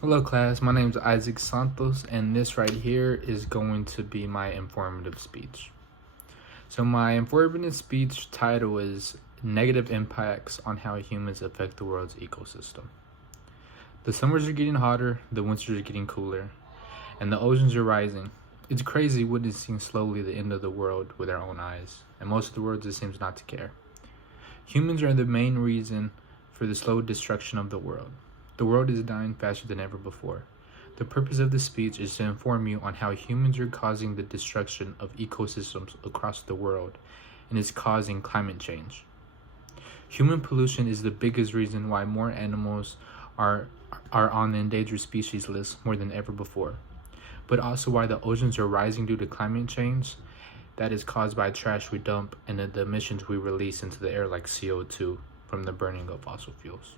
Hello class, my name is Isaac Santos and this right here is going to be my informative speech. So my informative speech title is Negative Impacts on How Humans Affect the World's Ecosystem. The summers are getting hotter, the winters are getting cooler, and the oceans are rising. It's crazy witnessing slowly the end of the world with our own eyes, and most of the world just seems not to care. Humans are the main reason for the slow destruction of the world. The world is dying faster than ever before. The purpose of this speech is to inform you on how humans are causing the destruction of ecosystems across the world and is causing climate change. Human pollution is the biggest reason why more animals are on the endangered species list more than ever before, but also why the oceans are rising due to climate change that is caused by trash we dump and the emissions we release into the air like CO2 from the burning of fossil fuels.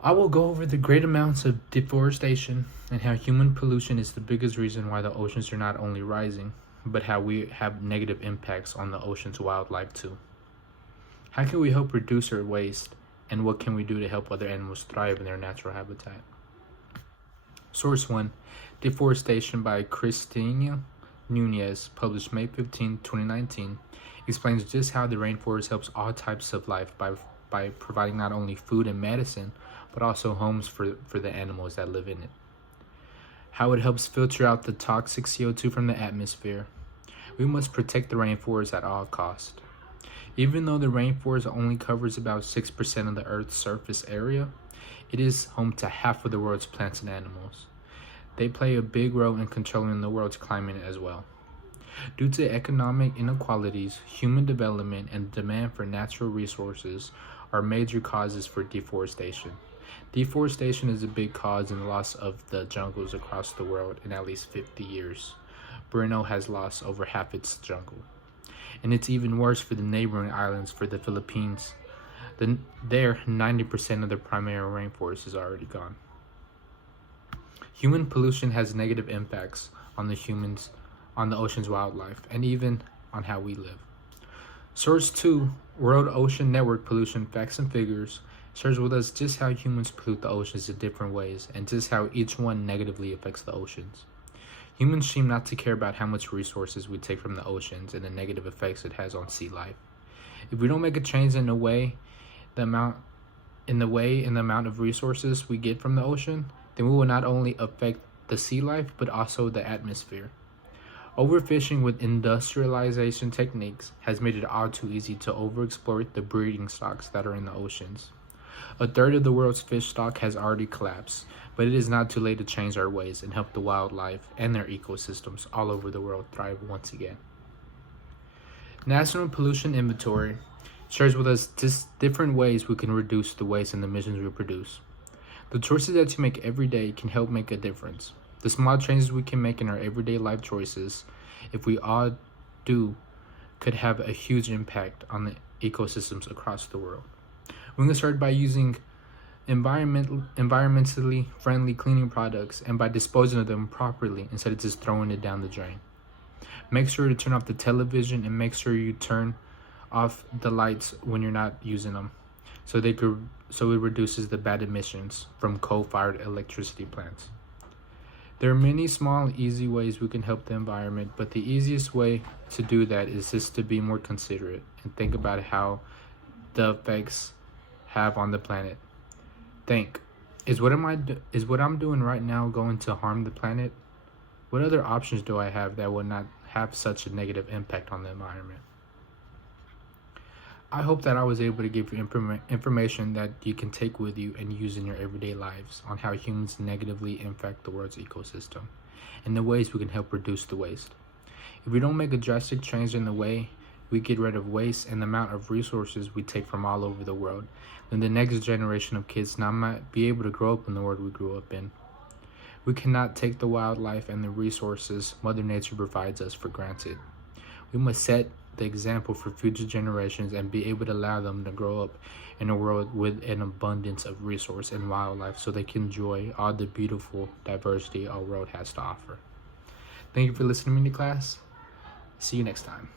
I will go over the great amounts of deforestation and how human pollution is the biggest reason why the oceans are not only rising, but how we have negative impacts on the ocean's wildlife too. How can we help reduce our waste, and what can we do to help other animals thrive in their natural habitat? Source 1, Deforestation by Cristina Nunez, published May 15, 2019, explains just how the rainforest helps all types of life by providing not only food and medicine, but also homes for the animals that live in it. How it helps filter out the toxic CO2 from the atmosphere. We must protect the rainforest at all costs. Even though the rainforest only covers about 6% of the Earth's surface area, it is home to half of the world's plants and animals. They play a big role in controlling the world's climate as well. Due to economic inequalities, human development, and demand for natural resources are major causes for deforestation. Deforestation is a big cause in the loss of the jungles across the world in at least 50 years. Borneo has lost over half its jungle. And it's even worse for the neighboring islands for the Philippines. There, 90% of the primary rainforest is already gone. Human pollution has negative impacts on the ocean's wildlife, and even on how we live. Source 2, World Ocean Network Pollution Facts and Figures, shares with us just how humans pollute the oceans in different ways and just how each one negatively affects the oceans. Humans seem not to care about how much resources we take from the oceans and the negative effects it has on sea life. If we don't make a change in the amount of resources we get from the ocean, then we will not only affect the sea life but also the atmosphere. Overfishing with industrialization techniques has made it all too easy to overexploit the breeding stocks that are in the oceans. A third of the world's fish stock has already collapsed, but it is not too late to change our ways and help the wildlife and their ecosystems all over the world thrive once again. National Pollution Inventory shares with us just different ways we can reduce the waste and emissions we produce. The choices that you make every day can help make a difference. The small changes we can make in our everyday life choices, if we all do, could have a huge impact on the ecosystems across the world. We can start by using environmentally friendly cleaning products and by disposing of them properly instead of just throwing it down the drain. Make sure to turn off the television and make sure you turn off the lights when you're not using them so it reduces the bad emissions from coal-fired electricity plants. There are many small, easy ways we can help the environment, but the easiest way to do that is just to be more considerate and think about how the effects have on the planet. Think, is what I'm doing right now going to harm the planet? What other options do I have that would not have such a negative impact on the environment? I hope that I was able to give you information that you can take with you and use in your everyday lives on how humans negatively impact the world's ecosystem and the ways we can help reduce the waste. If we don't make a drastic change in the way we get rid of waste and the amount of resources we take from all over the world, then the next generation of kids not might be able to grow up in the world we grew up in. We cannot take the wildlife and the resources Mother Nature provides us for granted. We must set the example for future generations and be able to allow them to grow up in a world with an abundance of resource and wildlife so they can enjoy all the beautiful diversity our world has to offer. Thank you for listening to me, class. See you next time.